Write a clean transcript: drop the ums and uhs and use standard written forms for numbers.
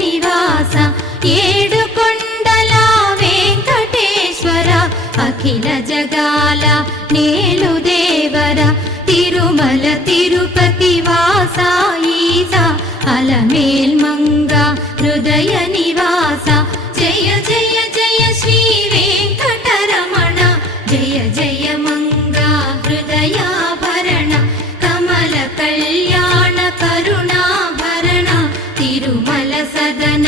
నివాస ఏడుకొండల వెంకటేశ్వర అఖిల జగాల నేలు దేవర తిరుమల తిరుపతి వాస ఈస అలమేల్మంగ హృదయ నివాస జయ జయ జయ శ్రీ వెంకటరమణ జయ జయ మంగ హృదయాభరణ కమల కళ్యాణ కరుణాభరణ తిరుమల సదన